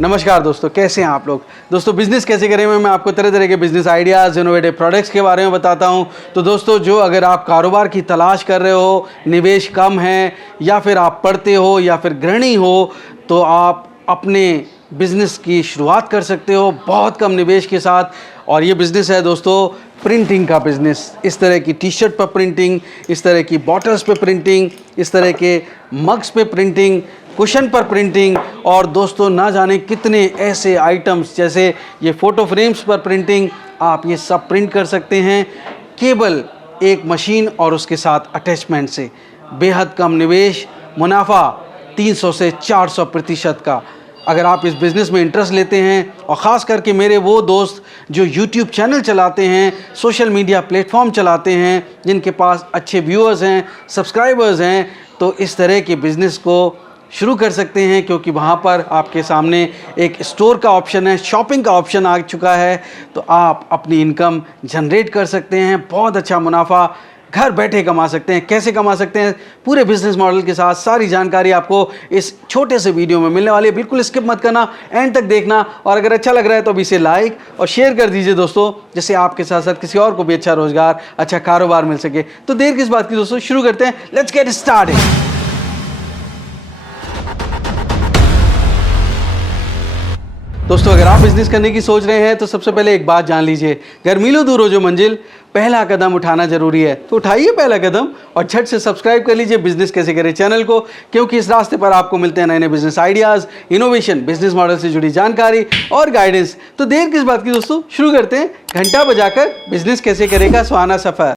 नमस्कार दोस्तों, कैसे हैं आप लोग। दोस्तों बिज़नेस कैसे करें में मैं आपको तरह तरह के बिज़नेस आइडियाज़, इनोवेटिव प्रोडक्ट्स के बारे में बताता हूं। तो दोस्तों जो अगर आप कारोबार की तलाश कर रहे हो, निवेश कम है, या फिर आप पढ़ते हो या फिर गृहिणी हो, तो आप अपने बिज़नेस की शुरुआत कर सकते हो बहुत कम निवेश के साथ। और ये बिज़नेस है दोस्तों प्रिंटिंग का बिज़नेस। इस तरह की टी शर्ट पर प्रिंटिंग, इस तरह की बॉटल्स पे प्रिंटिंग, इस तरह के मग्स पे प्रिंटिंग, कुशन पर प्रिंटिंग, और दोस्तों ना जाने कितने ऐसे आइटम्स, जैसे ये फ़ोटो फ्रेम्स पर प्रिंटिंग, आप ये सब प्रिंट कर सकते हैं केवल एक मशीन और उसके साथ अटैचमेंट से। बेहद कम निवेश, मुनाफा 300 से 400% का। अगर आप इस बिज़नेस में इंटरेस्ट लेते हैं, और ख़ास करके मेरे वो दोस्त जो यूट्यूब चैनल चलाते हैं, सोशल मीडिया प्लेटफॉर्म चलाते हैं, जिनके पास अच्छे व्यूअर्स हैं, सब्सक्राइबर्स हैं, तो इस तरह के बिज़नेस को शुरू कर सकते हैं, क्योंकि वहाँ पर आपके सामने एक स्टोर का ऑप्शन है, शॉपिंग का ऑप्शन आ चुका है। तो आप अपनी इनकम जनरेट कर सकते हैं, बहुत अच्छा मुनाफा घर बैठे कमा सकते हैं। कैसे कमा सकते हैं, पूरे बिजनेस मॉडल के साथ सारी जानकारी आपको इस छोटे से वीडियो में मिलने वाली है। बिल्कुल स्किप मत करना, एंड तक देखना, और अगर अच्छा लग रहा है तो अभी इसे लाइक और शेयर कर दीजिए दोस्तों, जिससे आपके साथ साथ किसी और को भी अच्छा रोजगार, अच्छा कारोबार मिल सके। तो देर किस बात की दोस्तों, शुरू करते हैं। Let's get started. दोस्तों अगर आप बिजनेस करने की सोच रहे हैं तो सबसे पहले एक बात जान लीजिए, घर मीलों दूर हो जो मंजिल, पहला कदम उठाना जरूरी है। तो उठाइए पहला कदम और झट से सब्सक्राइब कर लीजिए बिजनेस कैसे करें चैनल को, क्योंकि इस रास्ते पर आपको मिलते हैं नए नए business ideas, innovation, business model से जुड़ी जानकारी और गाइडेंस। तो देर किस बात की दोस्तों, शुरू करते हैं। घंटा बजाकर बिजनेस कैसे करेगा सुहाना सफर।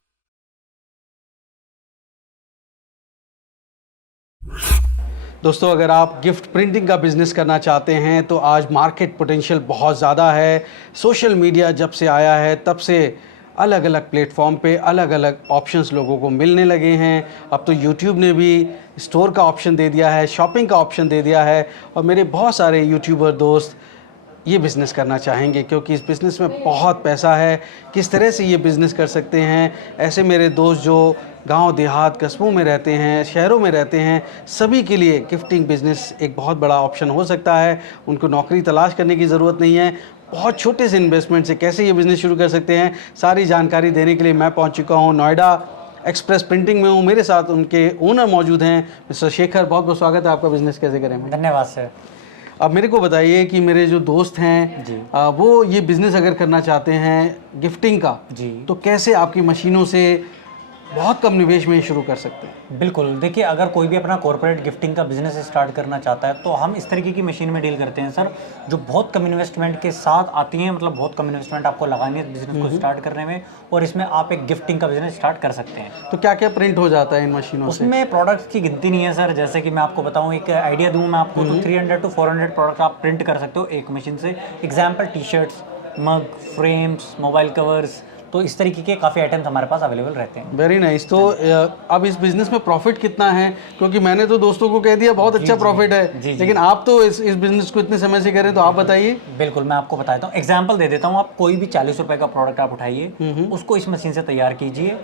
दोस्तों अगर आप गिफ्ट प्रिंटिंग का बिज़नेस करना चाहते हैं तो आज मार्केट पोटेंशियल बहुत ज़्यादा है। सोशल मीडिया जब से आया है तब से अलग अलग प्लेटफॉर्म पे अलग अलग ऑप्शंस लोगों को मिलने लगे हैं। अब तो यूट्यूब ने भी स्टोर का ऑप्शन दे दिया है, शॉपिंग का ऑप्शन दे दिया है, और मेरे बहुत सारे यूट्यूबर दोस्त ये बिज़नेस करना चाहेंगे, क्योंकि इस बिज़नेस में बहुत पैसा है। किस तरह से ये बिज़नेस कर सकते हैं, ऐसे मेरे दोस्त जो गांव देहात कस्बों में रहते हैं, शहरों में रहते हैं, सभी के लिए गिफ्टिंग बिज़नेस एक बहुत बड़ा ऑप्शन हो सकता है। उनको नौकरी तलाश करने की ज़रूरत नहीं है। बहुत छोटे से इन्वेस्टमेंट से कैसे ये बिज़नेस शुरू कर सकते हैं, सारी जानकारी देने के लिए मैं पहुंच चुका हूं नोएडा एक्सप्रेस प्रिंटिंग में हूं। मेरे साथ उनके ओनर मौजूद हैं, मिस्टर शेखर। बहुत बहुत स्वागत है आपका बिज़नेस कैसे करें में। धन्यवाद सर। अब मेरे को बताइए कि मेरे जो दोस्त हैं जी। वो ये बिज़नेस अगर करना चाहते हैं गिफ्टिंग का, जी। तो कैसे आपकी मशीनों से बहुत कम निवेश में शुरू कर सकते हैं। बिल्कुल, देखिए अगर कोई भी अपना कॉर्पोरेट गिफ्टिंग का बिजनेस स्टार्ट करना चाहता है तो हम इस तरीके की मशीन में डील करते हैं सर, जो बहुत कम इन्वेस्टमेंट के साथ आती हैं। मतलब बहुत कम इन्वेस्टमेंट आपको लगानी है बिजनेस को स्टार्ट करने में, और इसमें आप एक गिफ्टिंग का बिजनेस स्टार्ट कर सकते हैं। तो क्या क्या प्रिंट हो जाता है इन मशीनों से? उसमें प्रोडक्ट्स की गिनती नहीं है सर। जैसे कि मैं आपको बताऊं, एक आइडिया दूं मैं आपको, तो 300 to 400 प्रोडक्ट आप प्रिंट कर सकते हो एक मशीन से। एग्जाम्पल टी शर्ट्स, मग, फ्रेम्स, मोबाइल कवर्स, तो इस तरीके के काफ़ी आइटम्स हमारे पास अवेलेबल रहते हैं। Very nice. तो अब इस बिज़नेस में प्रॉफिट कितना है? क्योंकि मैंने तो दोस्तों को कह दिया बहुत अच्छा प्रॉफिट है, लेकिन आप तो इस बिज़नेस को इतने समय से करें, तो आप बताइए। बिल्कुल, मैं आपको बताता हूँ, एग्जाम्पल दे देता हूँ। आप कोई भी 40 रुपए का प्रोडक्ट आप उठाइए, उसको इस मशीन से तैयार कीजिए।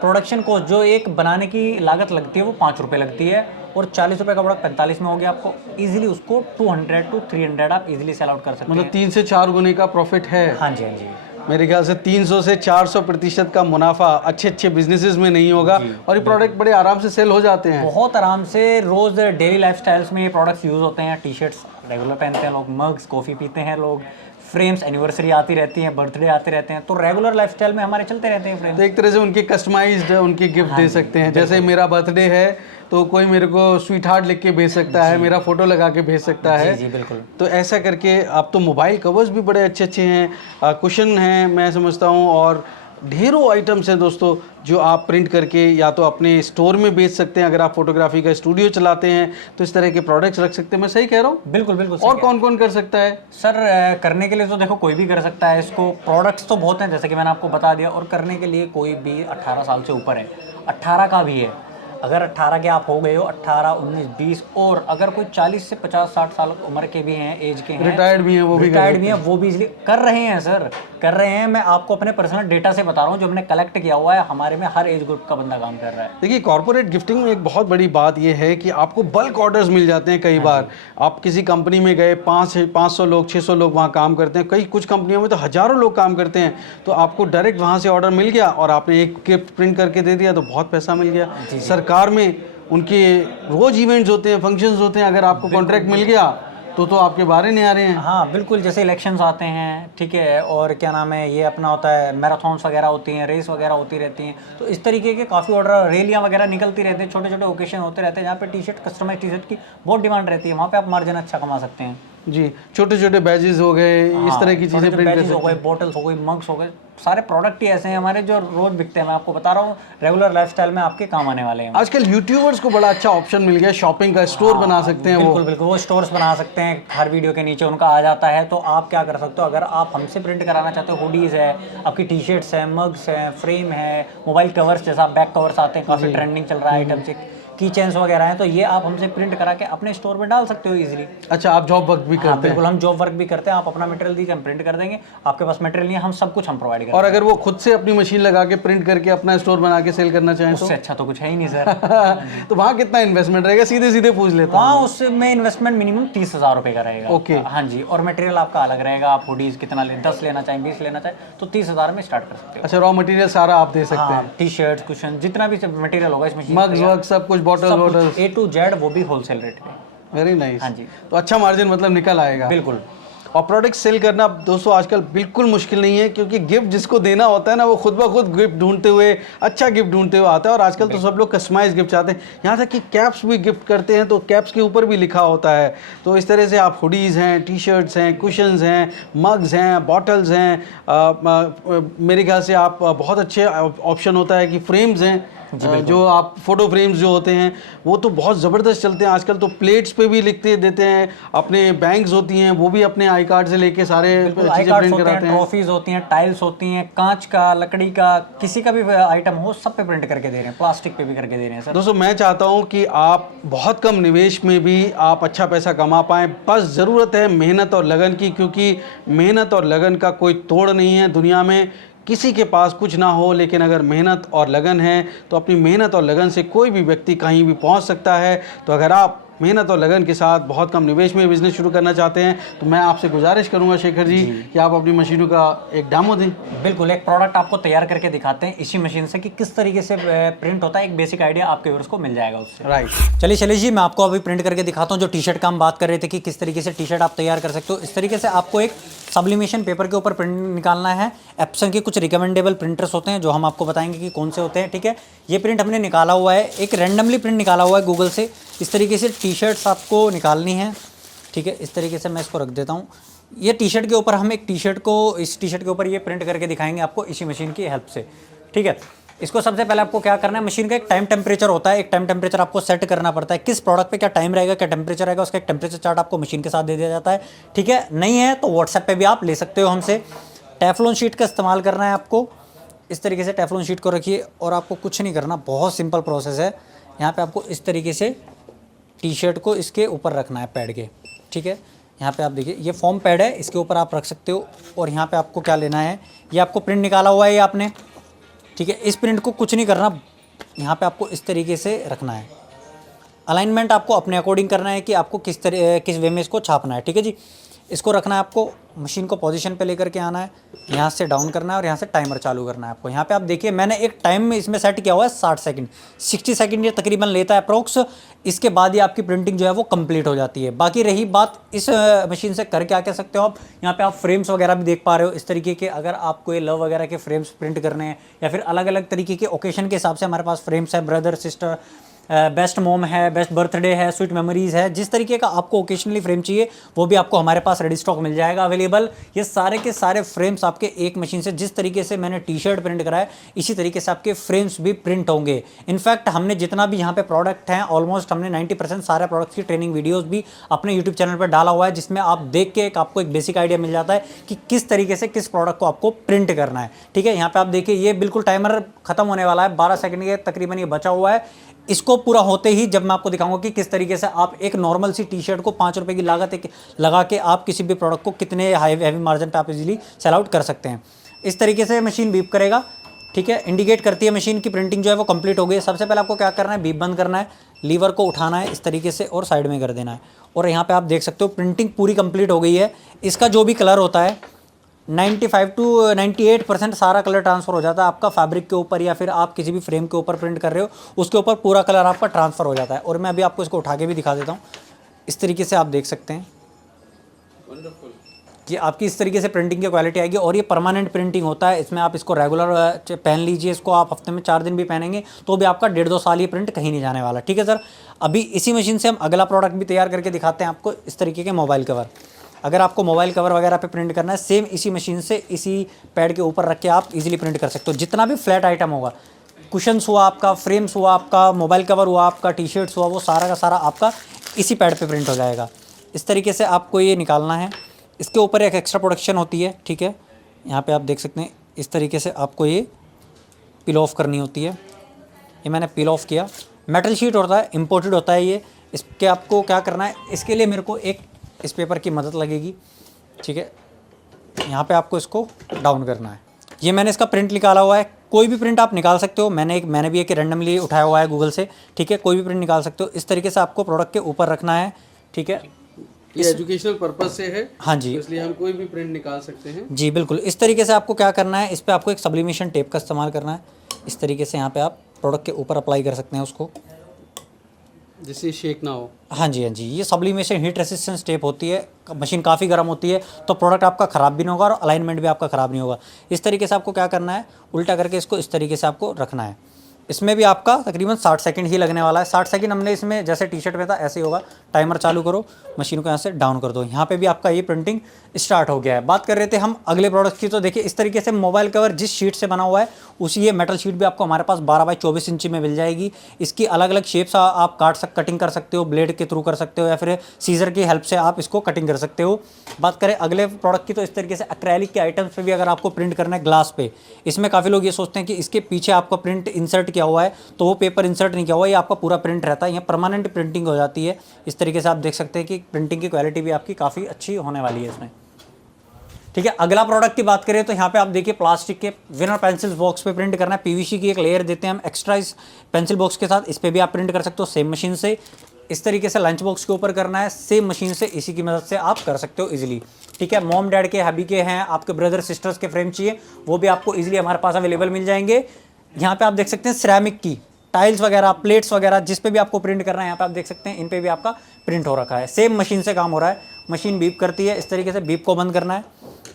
प्रोडक्शन कॉस्ट जो एक बनाने की लागत लगती है वो 5 रुपये लगती है, और 40 रुपए का प्रोडक्ट 45 में हो गया। आपको इजीली उसको 200 to 300 आप इजीली सेल आउट कर सकते हैं। मतलब 3 से 4 गुने का प्रॉफिट है। हाँ जी, हाँ जी। मेरे ख्याल से 300 से 400% का मुनाफा अच्छे अच्छे बिजनेसेस में नहीं होगा, और ये प्रोडक्ट बड़े आराम से सेल हो जाते हैं। बहुत आराम से रोज डेली लाइफस्टाइल्स में ये प्रोडक्ट्स यूज होते हैं। टी शर्ट्स रेगुलर पहनते हैं लोग, मग्स, कॉफ़ी पीते हैं लोग, फ्रेम्स एनिवर्सरी आती रहती है, बर्थडे आते रहते हैं, तो रेगुलर लाइफस्टाइल में हमारे चलते रहते हैं फ्रेम्स। तो एक तरह से उनके कस्टमाइज्ड उनकी गिफ्ट दे सकते हैं। जैसे मेरा बर्थडे है तो कोई मेरे को स्वीट हार्ट लिख के भेज सकता है, मेरा फोटो लगा के भेज सकता है। जी बिल्कुल। तो ऐसा करके आप तो मोबाइल कवर्स भी बड़े अच्छे अच्छे हैं, कुशन हैं मैं समझता हूँ, और ढेरों आइटम्स हैं दोस्तों जो आप प्रिंट करके या तो अपने स्टोर में बेच सकते हैं। अगर आप फोटोग्राफी का स्टूडियो चलाते हैं तो इस तरह के प्रोडक्ट्स रख सकते हैं। मैं सही कह रहा हूँ? बिल्कुल बिल्कुल। और कौन कौन कर सकता है सर? करने के लिए तो देखो कोई भी कर सकता है इसको। प्रोडक्ट्स तो बहुत हैं जैसे कि मैंने आपको बता दिया, और करने के लिए कोई भी 18 साल से ऊपर है, 18 का भी है। अगर 18 के आप हो गए हो, 18, 19, 20, और अगर कोई 40 से 50, 60 साल उम्र के भी हैं, एज के हैं, रिटायर्ड भी हैं, वो भी रिटायर्ड भी हैं, वो भी इजली कर रहे हैं सर, कर रहे हैं। मैं आपको अपने पर्सनल डेटा से बता रहा हूँ जो हमने कलेक्ट किया हुआ है, हमारे में हर एज ग्रुप का बंदा काम कर रहा है। देखिए कॉर्पोरेट गिफ्टिंग में एक बहुत बड़ी बात यह है कि आपको बल्क ऑर्डर्स मिल जाते हैं। कई बार आप किसी कंपनी में गए, 500 लोग 600 लोग वहाँ काम करते हैं, कई कुछ कंपनियों में तो हज़ारों लोग काम करते हैं, तो आपको डायरेक्ट वहाँ से ऑर्डर मिल गया और आपने एक गिफ्ट प्रिंट करके दे दिया तो बहुत पैसा मिल गया। सरकार में उनके रोज़ इवेंट्स होते हैं, फंक्शंस होते हैं, अगर आपको कॉन्ट्रैक्ट मिल गया तो आपके बारे नहीं आ रहे हैं। हाँ बिल्कुल, जैसे इलेक्शंस आते हैं, ठीक है, और क्या नाम है, ये अपना होता है मैराथन्स वगैरह होती हैं, रेस वगैरह होती रहती हैं, तो इस तरीके के काफ़ी ऑर्डर, रैलियाँ वगैरह निकलती रहती हैं, छोटे छोटे ओकेशन होते रहते हैं जहाँ पे T shirt, customise T shirt की बहुत डिमांड रहती है, वहाँ पे आप मार्जिन अच्छा कमा सकते हैं। जी, छोटे छोटे बैजेस हो गए, इस तरह की चीज़ें प्रिंट कर बैजेस हो सकते गए, बॉटल्स हो गई, मग्स हो गए, सारे प्रोडक्ट ही ऐसे हैं हमारे जो रोज बिकते हैं। मैं आपको बता रहा हूँ, रेगुलर लाइफस्टाइल में आपके काम आने वाले हैं। हैं। आजकल यूट्यूबर्स को बड़ा अच्छा ऑप्शन मिल गया, शॉपिंग का स्टोर बना सकते हैं। बिल्कुल बिल्कुल, वो स्टोर्स बना सकते हैं, हर वीडियो के नीचे उनका आ जाता है। तो आप क्या कर सकते हो, अगर आप हमसे प्रिंट कराना चाहते हो, हुडीज़ है, आपकी टी शर्ट्स हैं, मग्स हैं, फ्रेम है, मोबाइल कवर्स, जैसा बैक कवर्स आते हैं, काफ़ी ट्रेंडिंग चल रहा है आइटम से, की चेन्स वगैरह हैं, तो ये आप हमसे प्रिंट करा के अपने स्टोर में डाल सकते हो इजीली। अच्छा, आप जॉब वर्क भी करते हैं? बिल्कुल, हम जॉब वर्क भी करते हैं। आप अपना मटेरियल दीजिए, हम प्रिंट कर देंगे। आपके पास मटेरियल नहीं है, हम सब कुछ हम प्रोवाइड करते और अगर वो खुद से अपनी मशीन लगा के प्रिंट करके अपना स्टोर बना के सेल करना चाहें हैं, तो? उससे अच्छा तो कुछ है ही नहीं सर। तो वहाँ कितना इन्वेस्टमेंट रहेगा, सीधे सीधे पूछ लेता हूँ। वहाँ उसमें इन्वेस्टमेंट मिनिमम 30,000 रुपये का रहेगा। ओके। हाँ जी, और मटेरियल आपका अलग रहेगा। आप हुडीज़ कितना 10 लेना चाहें, 20 लेना चाहें, तो 30,000 में स्टार्ट कर सकते हो। अच्छा, रॉ मटेरियल सारा आप दे सकते हैं? टी शर्ट, कुशन, जितना भी मटेरियल होगा इस मशीन, मग्स वग्स सब कुछ, बॉटल A to Z, वो भी होलसेल रेट पे। Very nice. हाँ जी, तो अच्छा मार्जिन मतलब निकल आएगा। बिल्कुल। और प्रोडक्ट सेल करना दोस्तों आजकल बिल्कुल मुश्किल नहीं है, क्योंकि गिफ्ट जिसको देना होता है ना, वो खुद ब खुद गिफ्ट ढूंढते हुए, अच्छा गिफ्ट ढूंढते हुए आता है। और आजकल तो सब लोग कस्टमाइज गिफ्ट चाहते हैं, यहाँ तक कि कैप्स भी गिफ्ट करते हैं, तो कैप्स के ऊपर भी लिखा होता है। तो इस तरह से आप हुडीज़ हैं, टी शर्ट्स हैं, कुशन्स हैं, मग्स हैं, बॉटल्स हैं, मेरे ख्याल से आप बहुत अच्छे ऑप्शन होता है कि फ्रेम्स हैं, जो आप फोटो फ्रेम्स जो होते हैं वो तो बहुत ज़बरदस्त चलते हैं आजकल। तो प्लेट्स पे भी लिखते देते हैं, अपने बैंक्स होती हैं वो भी अपने आई कार्ड से लेके सारे चीज़ें प्रिंट कराते हैं। ट्रॉफीज होती हैं, टाइल्स होती हैं, कांच का, लकड़ी का, किसी का भी आइटम हो, सब पे प्रिंट करके दे रहे हैं, प्लास्टिक पे भी करके दे रहे हैं सर। दोस्तों मैं चाहता हूं कि आप बहुत कम निवेश में भी आप अच्छा पैसा कमा पाएं, बस ज़रूरत है मेहनत और लगन की, क्योंकि मेहनत और लगन का कोई तोड़ नहीं है दुनिया में। किसी के पास कुछ ना हो, लेकिन अगर मेहनत और लगन है तो अपनी मेहनत और लगन से कोई भी व्यक्ति कहीं भी पहुंच सकता है। तो अगर आप मेहनत और लगन के साथ बहुत कम निवेश में बिजनेस शुरू करना चाहते हैं तो मैं आपसे गुजारिश करूंगा शेखर जी कि आप अपनी मशीनों का एक डेमो दें। बिल्कुल, एक प्रोडक्ट आपको तैयार करके दिखाते हैं इसी मशीन से कि किस तरीके से प्रिंट होता है। एक बेसिक आइडिया आपके व्यूअर्स को मिल जाएगा उससे। राइट, चलिए शैलेश जी, मैं आपको अभी प्रिंट करके दिखाता हूँ। जो टी शर्ट का हम बात कर रहे थे कि किस तरीके से टी शर्ट आप तैयार कर सकते हो, इस तरीके से आपको एक सब्लिमेशन पेपर के ऊपर प्रिंट निकालना है। एप्सन के कुछ रिकमेंडेबल प्रिंटर्स होते हैं जो हम आपको बताएंगे कि कौन से होते हैं, ठीक है। ये प्रिंट हमने निकाला हुआ है, एक रैंडमली प्रिंट निकाला हुआ है गूगल से। इस तरीके से टी शर्ट्स आपको निकालनी है, ठीक है। इस तरीके से मैं इसको रख देता हूँ। ये टी शर्ट के ऊपर हम एक टी शर्ट को, इस टी शर्ट के ऊपर ये प्रिंट करके दिखाएंगे आपको इसी मशीन की हेल्प से, ठीक है। इसको सबसे पहले आपको क्या करना है, मशीन का एक टाइम टेम्परेचर होता है, एक टाइम टेम्परेचर आपको सेट करना पड़ता है। किस प्रोडक्ट पे क्या टाइम रहेगा, क्या टेम्परेचर रहेगा, उसका एक टेम्परेचर चार्ट आपको मशीन के साथ दे दिया जाता है, ठीक है। नहीं है तो व्हाट्सएप पे भी आप ले सकते हो हमसे। टेफ्लॉन शीट का इस्तेमाल करना है आपको। इस तरीके से टेफ्लॉन शीट को रखिए और आपको कुछ नहीं करना, बहुत सिंपल प्रोसेस है। यहाँ पर आपको इस तरीके से टी शर्ट को इसके ऊपर रखना है पैड के, ठीक है। यहाँ पे आप देखिए ये फॉर्म पैड है, इसके ऊपर आप रख सकते हो। और यहाँ पे आपको क्या लेना है, ये आपको प्रिंट निकाला हुआ है ये आपने, ठीक है। इस प्रिंट को कुछ नहीं करना, यहाँ पे आपको इस तरीके से रखना है। अलाइनमेंट आपको अपने अकॉर्डिंग करना है कि आपको किस वे में इसको छापना है, ठीक है जी। इसको रखना है आपको, मशीन को पोजीशन पे लेकर के आना है, यहाँ से डाउन करना है और यहाँ से टाइमर चालू करना है आपको। यहाँ पे आप देखिए मैंने एक टाइम में इसमें सेट किया हुआ है 60 सेकंड, 60 सेकंड ये तकरीबन लेता है अप्रोक्स। इसके बाद ये आपकी प्रिंटिंग जो है वो कंप्लीट हो जाती है। बाकी रही बात इस मशीन से कर क्या सकते हो आप, यहाँ पे आप फ्रेम्स वगैरह भी देख पा रहे हो इस तरीके के। अगर आपको ये लव वगैरह के फ्रेम्स प्रिंट करने हैं या फिर अलग अलग तरीके के ओकेशन के हिसाब से हमारे पास फ्रेम्स है, ब्रदर सिस्टर, बेस्ट मोम है, बेस्ट बर्थडे है, स्वीट मेमोरीज़ है, जिस तरीके का आपको ओकेशनली फ्रेम चाहिए वो भी आपको हमारे पास रेडी स्टॉक मिल जाएगा अवेलेबल। ये सारे के सारे फ्रेम्स आपके एक मशीन से, जिस तरीके से मैंने टी शर्ट प्रिंट करा है इसी तरीके से आपके फ्रेम्स भी प्रिंट होंगे। इनफैक्ट हमने जितना भी यहाँ पे प्रोडक्ट हैं ऑलमोस्ट हमने 90% सारे प्रोडक्ट्स की ट्रेनिंग वीडियोस भी अपने यूट्यूब चैनल पर डाला हुआ है, जिसमें आप देख के आपको एक बेसिक आइडिया मिल जाता है कि किस तरीके से किस प्रोडक्ट को आपको प्रिंट करना है, ठीक है। यहाँ पे आप देखिए ये बिल्कुल टाइमर खत्म होने वाला है, 12 सेकंड के तकरीबन ये बचा हुआ है। इसको पूरा होते ही जब मैं आपको दिखाऊंगा कि किस तरीके से आप एक नॉर्मल सी टी शर्ट को 5 रुपये की लागत एक लगा के आप किसी भी प्रोडक्ट को कितने हैवी मार्जिन पे आप इजीली सेल आउट कर सकते हैं। इस तरीके से मशीन बीप करेगा, ठीक है, इंडिकेट करती है मशीन की प्रिंटिंग जो है वो कंप्लीट हो गई है। सबसे पहले आपको क्या करना है, बीप बंद करना है, लीवर को उठाना है इस तरीके से और साइड में कर देना है, और यहाँ पे आप देख सकते हो प्रिंटिंग पूरी कंप्लीट हो गई है। इसका जो भी कलर होता है 95 to 98% सारा कलर ट्रांसफ़र हो जाता है आपका फैब्रिक के ऊपर, या फिर आप किसी भी फ्रेम के ऊपर प्रिंट कर रहे हो उसके ऊपर पूरा कलर आपका ट्रांसफ़र हो जाता है। और मैं अभी आपको इसको उठा के भी दिखा देता हूँ, इस तरीके से आप देख सकते हैं कि आपकी इस तरीके से प्रिंटिंग की क्वालिटी आएगी। और ये परमानेंट प्रिंटिंग होता है, इसमें आप इसको रेगुलर पहन लीजिए, इसको आप हफ्ते में 4 दिन भी पहनेंगे तो भी आपका 1.5-2 साल ये प्रिंट कहीं नहीं जाने वाला, ठीक है सर। अभी इसी मशीन से हम अगला प्रोडक्ट भी तैयार करके दिखाते हैं आपको, इस तरीके के मोबाइल कवर। अगर आपको मोबाइल कवर वगैरह पे प्रिंट करना है, सेम इसी मशीन से इसी पैड के ऊपर रख के आप इजीली प्रिंट कर सकते हो। जितना भी फ्लैट आइटम होगा, कुशन्स हुआ आपका, फ्रेम्स हुआ आपका, मोबाइल कवर हुआ आपका, टी शर्ट्स हुआ, वो सारा का सारा आपका इसी पैड पे प्रिंट हो जाएगा। इस तरीके से आपको ये निकालना है। इसके ऊपर एक एक्स्ट्रा प्रोडक्शन होती है, ठीक है, यहाँ पे आप देख सकते हैं इस तरीके से आपको ये पील ऑफ करनी होती है। ये मैंने पील ऑफ किया। मेटल शीट होता है, इम्पोर्टेड होता है ये। इसके आपको क्या करना है, इसके लिए मेरे को एक इस पेपर की मदद लगेगी, ठीक है। यहाँ पे आपको इसको डाउन करना है। ये मैंने इसका प्रिंट निकाला हुआ है, कोई भी प्रिंट आप निकाल सकते हो। मैंने भी एक रैंडमली उठाया हुआ है गूगल से, ठीक है, कोई भी प्रिंट निकाल सकते हो। इस तरीके से आपको प्रोडक्ट के ऊपर रखना है, ठीक है। ये एजुकेशनल पर्पस से है, हाँ जी, तो इसलिए हम कोई भी प्रिंट निकाल सकते हैं जी बिल्कुल। इस तरीके से आपको क्या करना है, इस पर आपको एक सब्लिमेशन टेप का इस्तेमाल करना है। इस तरीके से यहाँ पे आप प्रोडक्ट के ऊपर अप्लाई कर सकते हैं उसको, जिससे शेक ना हो। हाँ जी, हाँ जी। ये सब्लिमेशन हीट रेसिस्टेंस टेप होती है। मशीन काफ़ी गर्म होती है तो प्रोडक्ट आपका ख़राब भी नहीं होगा और अलाइनमेंट भी आपका ख़राब नहीं होगा। इस तरीके से आपको क्या करना है, उल्टा करके इसको इस तरीके से आपको रखना है। इसमें भी आपका तकरीबन 60 सेकंड ही लगने वाला है। 60 सेकंड हमने इसमें जैसे टी शर्ट में था ऐसे ही होगा। टाइमर चालू करो, मशीन को यहाँ से डाउन कर दो। यहाँ पे भी आपका ये प्रिंटिंग स्टार्ट हो गया है। बात कर रहे थे हम अगले प्रोडक्ट की, तो देखिए इस तरीके से मोबाइल कवर जिस शीट से बना हुआ है उसी ये मेटल शीट भी आपको हमारे पास 12 बाई 24 इंची में मिल जाएगी। इसकी अलग अलग शेप्स आप कटिंग कर सकते हो, ब्लेड के थ्रू कर सकते हो, या फिर सीजर की हेल्प से आप इसको कटिंग कर सकते हो। बात करें अगले प्रोडक्ट की, तो इस तरीके से एक्रेलिक के आइटम्स पे भी अगर आपको प्रिंट करना है ग्लास पे, इसमें काफ़ी लोग ये सोचते हैं कि इसके पीछे आपका प्रिंट इंसर्ट किया हुआ है, तो वो पेपर इंसर्ट नहीं किया हुआ है, ये आपका पूरा प्रिंट रहता है। यहाँ परमानेंट प्रिंटिंग हो जाती है। इस तरीके से आप देख सकते हैं कि प्रिंटिंग की क्वालिटी भी आपकी काफ़ी अच्छी होने वाली है इसमें, ठीक है। अगला प्रोडक्ट की बात करें तो यहाँ पे आप देखिए प्लास्टिक के विनर पेंसिल बॉक्स पे प्रिंट करना है। पीवीसी की एक लेयर देते हैं हम एक्स्ट्रा इस पेंसिल बॉक्स के साथ, इस पे भी आप प्रिंट कर सकते हो सेम मशीन से। इस तरीके से लंच बॉक्स के ऊपर करना है, सेम मशीन से इसी की मदद से आप कर सकते हो इजीली, ठीक है। मॉम डैड के, हबी के हैं, आपके ब्रदर सिस्टर्स के फ्रेम चाहिए वो भी आपको इजीली हमारे पास अवेलेबल मिल जाएंगे। यहाँ पे आप देख सकते हैं सिरेमिक की टाइल्स वगैरह, प्लेट्स वगैरह, जिस पे भी आपको प्रिंट करना है यहाँ पे आप देख सकते हैं इन पे भी आपका प्रिंट हो रखा है। सेम मशीन से काम हो रहा है। मशीन बीप करती है, इस तरीके से बीप को बंद करना है,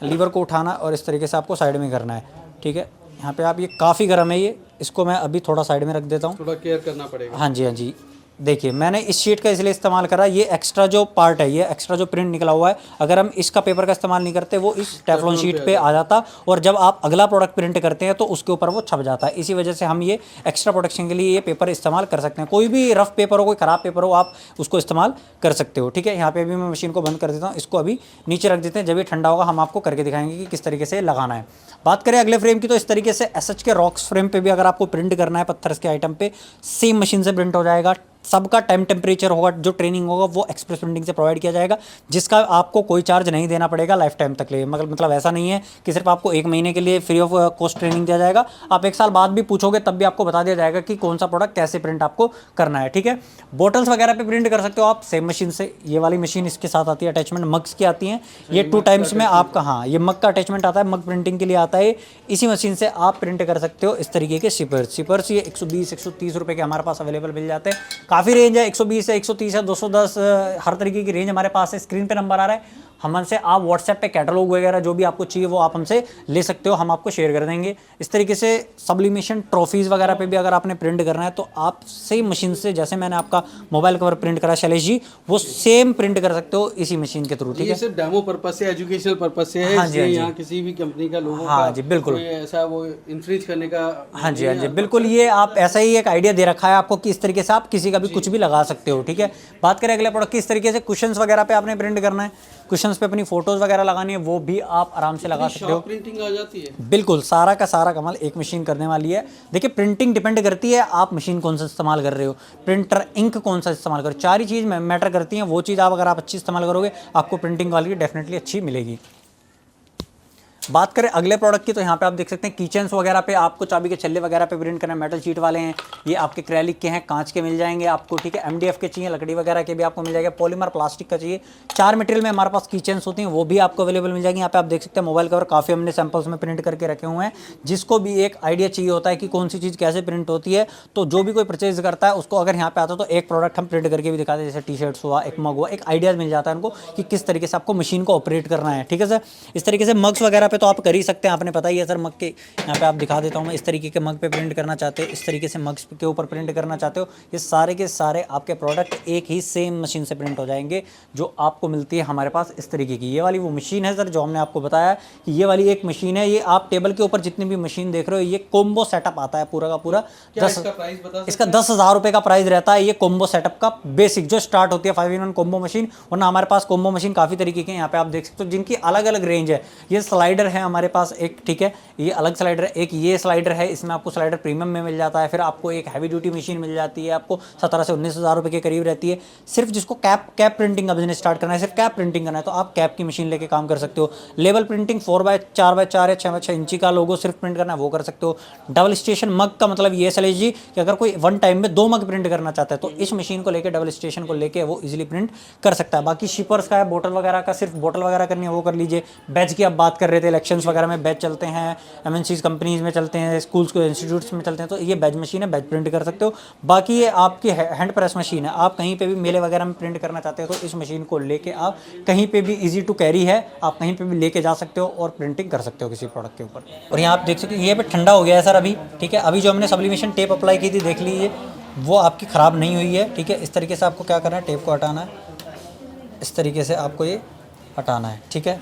लीवर को उठाना और इस तरीके से आपको साइड में करना है, ठीक है। यहाँ पे आप, ये काफ़ी गर्म है ये, इसको मैं अभी थोड़ा साइड में रख देता हूँ, थोड़ा केयर करना पड़ेगा। हाँ जी, हाँ जी। देखिए मैंने इस शीट का इसलिए इस्तेमाल करा, ये एक्स्ट्रा जो पार्ट है, ये एक्स्ट्रा जो प्रिंट निकला हुआ है, अगर हम इसका पेपर का इस्तेमाल नहीं करते वो इस टेफ्लॉन शीट पे आ जाता, और जब आप अगला प्रोडक्ट प्रिंट करते हैं तो उसके ऊपर वो छप जाता है। इसी वजह से हम ये एक्स्ट्रा प्रोटेक्शन के लिए ये पेपर इस्तेमाल कर सकते हैं। कोई भी रफ पेपर हो, कोई ख़राब पेपर हो, आप उसको इस्तेमाल कर सकते हो, ठीक है। यहाँ पर भी मैं मशीन को बंद कर देता हूँ, इसको अभी नीचे रख देते हैं। जब ये ठंडा होगा हम आपको करके दिखाएंगे कि किस तरीके से लगाना है। बात करें अगले फ्रेम की, तो इस तरीके से एसएच के रॉक्स फ्रेम पे भी अगर आपको प्रिंट करना है पत्थर के आइटम पे, सेम मशीन से प्रिंट हो जाएगा। सबका टेम्परेचर होगा, जो ट्रेनिंग होगा वो एक्सप्रेस प्रिंटिंग से प्रोवाइड किया जाएगा, जिसका आपको कोई चार्ज नहीं देना पड़ेगा लाइफ टाइम तक लिए। मतलब ऐसा नहीं है कि सिर्फ आपको 1 महीने के लिए फ्री ऑफ कॉस्ट ट्रेनिंग दिया जाएगा। आप 1 साल बाद भी पूछोगे तब भी आपको बता दिया जाएगा कि कौन सा प्रोडक्ट कैसे प्रिंट आपको करना है, ठीक है। बॉटल्स वगैरह पे प्रिंट कर सकते हो आप सेम मशीन से। ये वाली मशीन इसके साथ आती है, अटैचमेंट मग्स की आती हैं, ये 2 टाइम्स में आपका, हाँ, ये मग का अटैचमेंट आता है, मग प्रिंटिंग के लिए आता है। इसी मशीन से आप प्रिंट कर सकते हो इस तरीके के सिपर्स। ये 120-130 रुपये के हमारे पास अवेलेबल मिल जाते हैं। काफ़ी रेंज है, 120 है, 130 है, 210, हर तरीके की रेंज हमारे पास है। स्क्रीन पे नंबर आ रहा है, हमसे आप व्हाट्सएप पे कैटलॉग वगैरह जो भी आपको चाहिए वो आप हमसे ले सकते हो, हम आपको शेयर कर देंगे। इस तरीके से सब्लिमेशन ट्रॉफीज़ वगैरह पे भी अगर आपने प्रिंट करना है तो आप सेम मशीन से, जैसे मैंने आपका मोबाइल कवर प्रिंट करा शैलेश जी, वो सेम प्रिंट कर सकते हो इसी मशीन के थ्रू, ठीक है। ये सिर्फ डेमो पर्पस से, एजुकेशनल पर्पस से है। हाँ जी, हाँ जी। यहाँ किसी भी कंपनी का लोगों हाँ का जी, बिल्कुल। कोई ऐसा वो इन्फ्रिज करने का, हाँ जी, हाँ जी, बिल्कुल। ये आप ऐसा ही एक आइडिया दे रखा है आपको कि इस तरीके से आप किसी का भी कुछ भी लगा सकते हो, ठीक है। बात करें अगले प्रोडक्ट की, इस तरीके से कुशन्स वगैरह पे आपने प्रिंट करना है। कुशन्स पे अपनी फोटोज़ वगैरह लगानी है वो भी आप आराम से लगा सकते हो। प्रिंटिंग आ जाती है। बिल्कुल, सारा का सारा कमाल एक मशीन करने वाली है। देखिए प्रिंटिंग डिपेंड करती है आप मशीन कौन सा इस्तेमाल कर रहे हो, प्रिंटर, इंक कौन सा इस्तेमाल कर रहे हो, चार ही चीज़ मैटर करती हैं। वो चीज़ आप अगर आप अच्छी इस्तेमाल करोगे आपको प्रिंटिंग क्वालिटी डेफिनेटली अच्छी मिलेगी। बात करें अगले प्रोडक्ट की तो यहाँ पे आप देख सकते हैं किचन्स वगैरह पे आपको चाबी के छल्ले वगैरह पे प्रिंट करना है, मेटल शीट वाले हैं, ये आपके एक्रेलिक के हैं, कांच के मिल जाएंगे आपको, ठीक है। एमडीएफ के चाहिए, लकड़ी वगैरह के भी आपको मिल जाएगा, पॉलीमर प्लास्टिक का चाहिए, 4 मटेरियल में हमारे पास किचन्स होती हैं वो भी आपको अवेलेबल मिल जाएंगे। यहाँ पे आप देख सकते हैं मोबाइल कवर काफ़ी हमने सैम्पल्स में प्रिंट करके रखे हुए हैं। जिसको भी एक आइडिया चाहिए होता है कि कौन सी चीज़ कैसे प्रिंट होती है, तो जो भी कोई परचेज करता है उसको अगर यहाँ पे आता है तो एक प्रोडक्ट हम प्रिंट करके भी दिखाते हैं, जैसे टी शर्ट्स हुआ, एक मग हुआ, एक आइडिया मिल जाता है उनको कि किस तरीके से आपको मशीन को ऑपरेट करना है, ठीक है सर। इस तरीके से मग्स वगैरह पे तो आप कर ही सकते हैं, आपने पता ही है सर। मग के यहाँ पे आप दिखा देता हूँ मैं, इस तरीके के मग पे प्रिंट करना चाहते हो, इस तरीके से मग्स के ऊपर प्रिंट करना चाहते हो, ये सारे के सारे आपके प्रोडक्ट एक ही सेम मशीन से प्रिंट हो जाएंगे जो आपको मिलती है हमारे पास इस तरीके की। ये वाली वो मशीन है सर जो हमने आपको बताया कि ये वाली एक मशीन है। ये आप टेबल के ऊपर जितनी भी मशीन देख रहे हो ये कोम्बो सेटअप आता है पूरा का पूरा। इसका 10,000 रुपये का प्राइस रहता है ये कोम्बो सेटअप का, बेसिक जो स्टार्ट होती है 5-in-1 कोम्बो मशीन। वरना हमारे पास कोम्बो मशीन काफ़ी तरीके के यहाँ पे आप देख सकते हो जिनकी अलग अलग रेंज है। ये स्लाइडर है हमारे पास एक, ठीक है, ये अलग स्लाइडर है। एक ये स्लाइडर है, इसमें आपको स्लाइडर प्रीमियम में मिल जाता है। फिर आपको एक हैवी ड्यूटी मशीन मिल जाती है, आपको 17 से 19,000 रुपये के करीब रहती है। सिर्फ जिसको कैप प्रिंटिंग का बिजनेस स्टार्ट करना है, सिर्फ कैप प्रिंटिंग करना है तो आप कैप की मशीन लेके काम कर सकते हो। लेवल प्रिंटिंग 4x4x4 या 6x6 इंची का लोगो सिर्फ प्रिंट करना है वो कर सकते हो। डबल स्टेशन मग का मतलब ये समझ लीजिए कि अगर कोई वन टाइम में 2 मग प्रिंट करना चाहता है तो इस मशीन को लेके, डबल स्टेशन को लेके वो इजीली प्रिंट कर सकता है। बाकी शिपर्स का है, बोतल वगैरह का, सिर्फ बोतल वगैरह करनी है वो कर लीजिए। बैच की आप बात कर रहे थे, इलेक्शंस वगैरह में बैच चलते हैं, एमएनसीज कंपनीज में चलते हैं, स्कूल्स को इंस्टीट्यूट्स में चलते हैं, तो ये बैच मशीन है, बैच प्रिंट कर सकते हो। बाकी ये आपकी हैंड प्रेस मशीन है, आप कहीं पे भी मेले वगैरह में प्रिंट करना चाहते हो तो इस मशीन को लेके आप कहीं पे भी इजी टू कैरी है, आप कहीं पे भी लेके जा सकते हो और प्रिंटिंग कर सकते हो किसी प्रोडक्ट के ऊपर। और यहाँ आप देख सकते हो ये पे ठंडा हो गया है सर अभी, ठीक है। अभी जो हमने सब्लिमेशन टेप अप्लाई की थी देख लीजिए वो आपकी ख़राब नहीं हुई है, ठीक है। इस तरीके से आपको क्या करना है, टेप को हटाना है, इस तरीके से आपको ये हटाना है, ठीक है।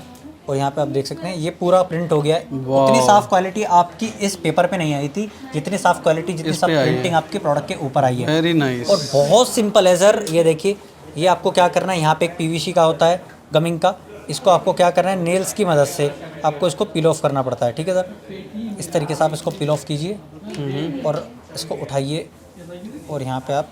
और यहाँ पे आप देख सकते हैं ये पूरा प्रिंट हो गया है। इतनी साफ क्वालिटी आपकी इस पेपर पे नहीं आई थी जितनी साफ क्वालिटी, जितनी साफ प्रिंटिंग आपके प्रोडक्ट के ऊपर आई है। Very nice. और बहुत सिंपल है सर, ये देखिए, ये आपको क्या करना है, यहाँ पे एक पीवीसी का होता है गमिंग का, इसको आपको क्या करना है, नेल्स की मदद से आपको इसको पील ऑफ करना पड़ता है, ठीक है सर। इस तरीके से आप इसको पील ऑफ कीजिए और इसको उठाइए और यहाँ पे आप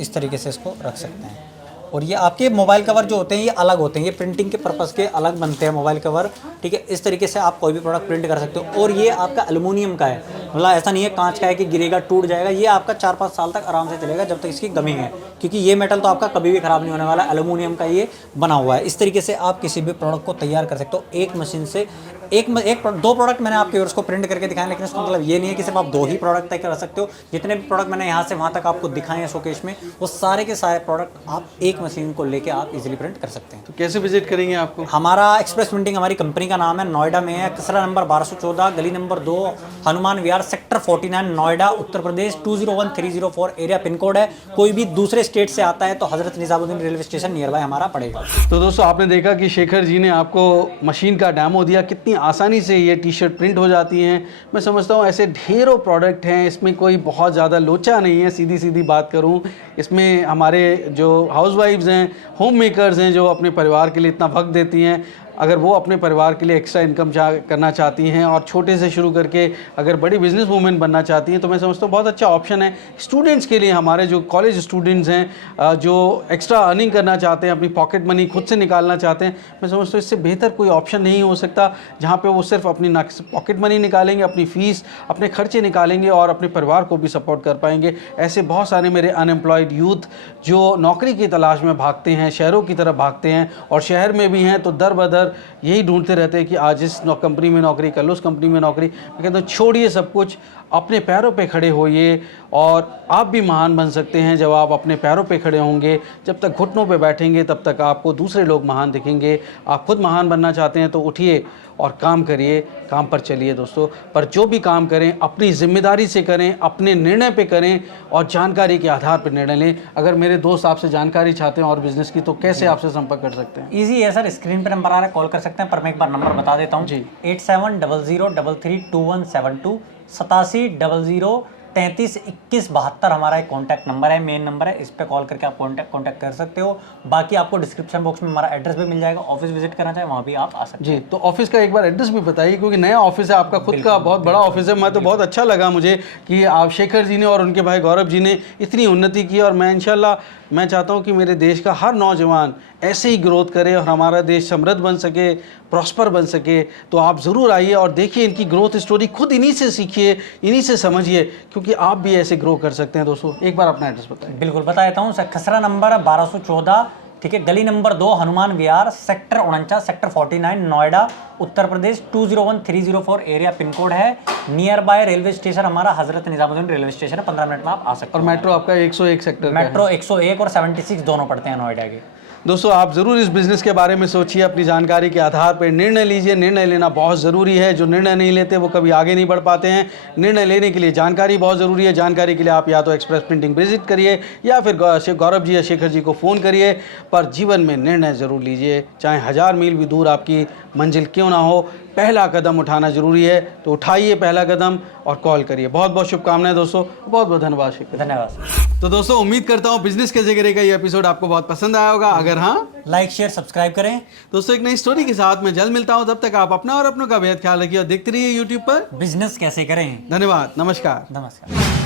इस तरीके से इसको रख सकते हैं। और ये आपके मोबाइल कवर जो होते हैं ये अलग होते हैं, ये प्रिंटिंग के पर्पज़ के अलग बनते हैं मोबाइल कवर, ठीक है। इस तरीके से आप कोई भी प्रोडक्ट प्रिंट कर सकते हो। और ये आपका एल्युमिनियम का है, मतलब ऐसा नहीं है कांच का है कि गिरेगा टूट जाएगा। ये आपका 4-5 साल तक आराम से चलेगा जब तक इसकी गमिंग है, क्योंकि ये मेटल तो आपका कभी भी ख़राब नहीं होने वाला, एल्युमिनियम का ये बना हुआ है। इस तरीके से आप किसी भी प्रोडक्ट को तैयार कर सकते हो एक मशीन से। दो प्रोडक्ट मैंने आपके व्यूअर्स को प्रिंट करके दिखाए, लेकिन इसका मतलब ये नहीं है कि सिर्फ आप 2 ही प्रोडक्ट तय कर सकते हो। जितने भी प्रोडक्ट मैंने यहाँ से वहाँ तक आपको दिखाए हैं शोकेस में, वो सारे के सारे प्रोडक्ट आप एक मशीन को लेके आप इजीली प्रिंट कर सकते हैं। तो कैसे विजिट करेंगे आपको? हमारा एक्सप्रेस प्रिंटिंग हमारी कंपनी का नाम है, नोएडा में है, कचरा नंबर 1214, गली नंबर 2, हनुमान विहार, sector 49, Noida, Uttar Pradesh 201304 area pin code है। कोई भी दूसरे स्टेट से आता है तो Hazrat Nizamuddin railway station near by हमारा पड़ेगा। तो दोस्तों आपने देखा कि शेखर जी ने आपको मशीन का डेमो दिया, कितनी आसानी से ये टी शर्ट प्रिंट हो जाती हैं। मैं समझता हूँ ऐसे ढेरों प्रोडक्ट हैं, इसमें कोई बहुत ज़्यादा लोचा नहीं है। सीधी सीधी बात करूँ, इसमें हमारे जो हाउसवाइफ्स हैं, होम मेकर्स हैं, जो अपने परिवार के लिए इतना वक्त देती हैं, अगर वो अपने परिवार के लिए एक्स्ट्रा इनकम करना चाहती हैं और छोटे से शुरू करके अगर बड़ी बिजनेस वूमेन बनना चाहती हैं, तो मैं समझता हूँ बहुत अच्छा ऑप्शन है स्टूडेंट्स के लिए। हमारे जो कॉलेज स्टूडेंट्स हैं जो एक्स्ट्रा अर्निंग करना चाहते हैं, अपनी पॉकेट मनी खुद से निकालना चाहते हैं, मैं समझता हूँ इससे बेहतर कोई ऑप्शन नहीं हो सकता, जहाँ पे वो सिर्फ अपनी पॉकेट मनी निकालेंगे, अपनी फ़ीस, अपने खर्चे निकालेंगे और अपने परिवार को भी सपोर्ट कर पाएंगे। ऐसे बहुत सारे मेरे अनएम्प्लॉयड यूथ जो नौकरी की तलाश में भागते हैं, शहरों की तरफ भागते हैं और शहर में भी हैं तो दर बदर यही ढूंढते रहते हैं कि आज इस कंपनी में नौकरी, कल उस कंपनी में नौकरी। मैं कहता हूँ छोड़िए सब कुछ, अपने पैरों पे खड़े होइए और आप भी महान बन सकते हैं जब आप अपने पैरों पे खड़े होंगे। जब तक घुटनों पे बैठेंगे तब तक आपको दूसरे लोग महान दिखेंगे। आप खुद महान बनना चाहते हैं तो उठिए और काम करिए, काम पर चलिए दोस्तों। पर जो भी काम करें अपनी जिम्मेदारी से करें, अपने निर्णय पे करें और जानकारी के आधार पर निर्णय लें। अगर मेरे दोस्त आपसे जानकारी चाहते हैं और बिजनेस की, तो कैसे आपसे संपर्क कर सकते हैं? ईजी है सर, स्क्रीन पर नंबर आ रहा है, कॉल कर सकते हैं। पर मैं एक बार नंबर बता देता हूँ जी, 8700332172, 8700 332172 हमारा एक कॉन्टैक्ट नंबर है, मेन नंबर है। इस पे कॉल करके आप कॉन्टैक्ट कर सकते हो। बाकी आपको डिस्क्रिप्शन बॉक्स में हमारा एड्रेस भी मिल जाएगा। ऑफिस विजिट करना चाहे वहाँ भी आप आ सकते जी, तो ऑफिस का एक बार एड्रेस भी बताइए, क्योंकि नया ऑफिस है आपका खुद का, बहुत बड़ा ऑफिस है। मैं तो बहुत अच्छा लगा मुझे कि आप शेखर जी ने और उनके भाई गौरव जी ने इतनी उन्नति की, और मैं इंशाल्लाह मैं चाहता हूं कि मेरे देश का हर नौजवान ऐसे ही ग्रोथ करे और हमारा देश समृद्ध बन सके, प्रॉस्पर बन सके। तो आप ज़रूर आइए और देखिए इनकी ग्रोथ स्टोरी, खुद इन्हीं से सीखिए, इन्हीं से समझिए, क्योंकि आप भी ऐसे ग्रो कर सकते हैं। दोस्तों एक बार अपना एड्रेस बताइए। बिल्कुल बता देता हूँ। खसरा नंबर 1214, ठीक है, गली नंबर 2, हनुमान विहार, sector 49, sector 49, Noida, Uttar Pradesh 201304 area pin code है। नियर बाय रेलवे स्टेशन हमारा हजरत निजामुद्दीन रेलवे स्टेशन है, 15 मिनट में आप आ सकते और हो। मेट्रो आपका 101 सेक्टर का है। मेट्रो 101 और 76 दोनों पड़ते हैं नोएडा के। दोस्तों आप ज़रूर इस बिज़नेस के बारे में सोचिए, अपनी जानकारी के आधार पर निर्णय लीजिए। निर्णय लेना बहुत ज़रूरी है। जो निर्णय नहीं लेते वो कभी आगे नहीं बढ़ पाते हैं। निर्णय लेने के लिए जानकारी बहुत ज़रूरी है। जानकारी के लिए आप या तो एक्सप्रेस प्रिंटिंग विजिट करिए या फिर गौरव जी या शेखर जी को फ़ोन करिए, पर जीवन में निर्णय ज़रूर लीजिए। चाहे 1000 मील भी दूर आपकी मंजिल क्यों ना हो, पहला कदम उठाना ज़रूरी है। तो उठाइए पहला कदम और कॉल करिए। बहुत बहुत शुभकामनाएं दोस्तों, बहुत बहुत धन्यवाद शेखर। धन्यवाद। तो दोस्तों उम्मीद करता हूँ बिजनेस कैसे करेगा ये एपिसोड आपको बहुत पसंद आया होगा। अगर हाँ, लाइक शेयर सब्सक्राइब करें। दोस्तों एक नई स्टोरी के साथ मैं जल्द मिलता हूँ। तब तक आप अपना और अपनों का बेहद ख्याल रखिए और देखते रहिए यूट्यूब पर बिजनेस कैसे करें। धन्यवाद, नमस्कार। नमस्कार।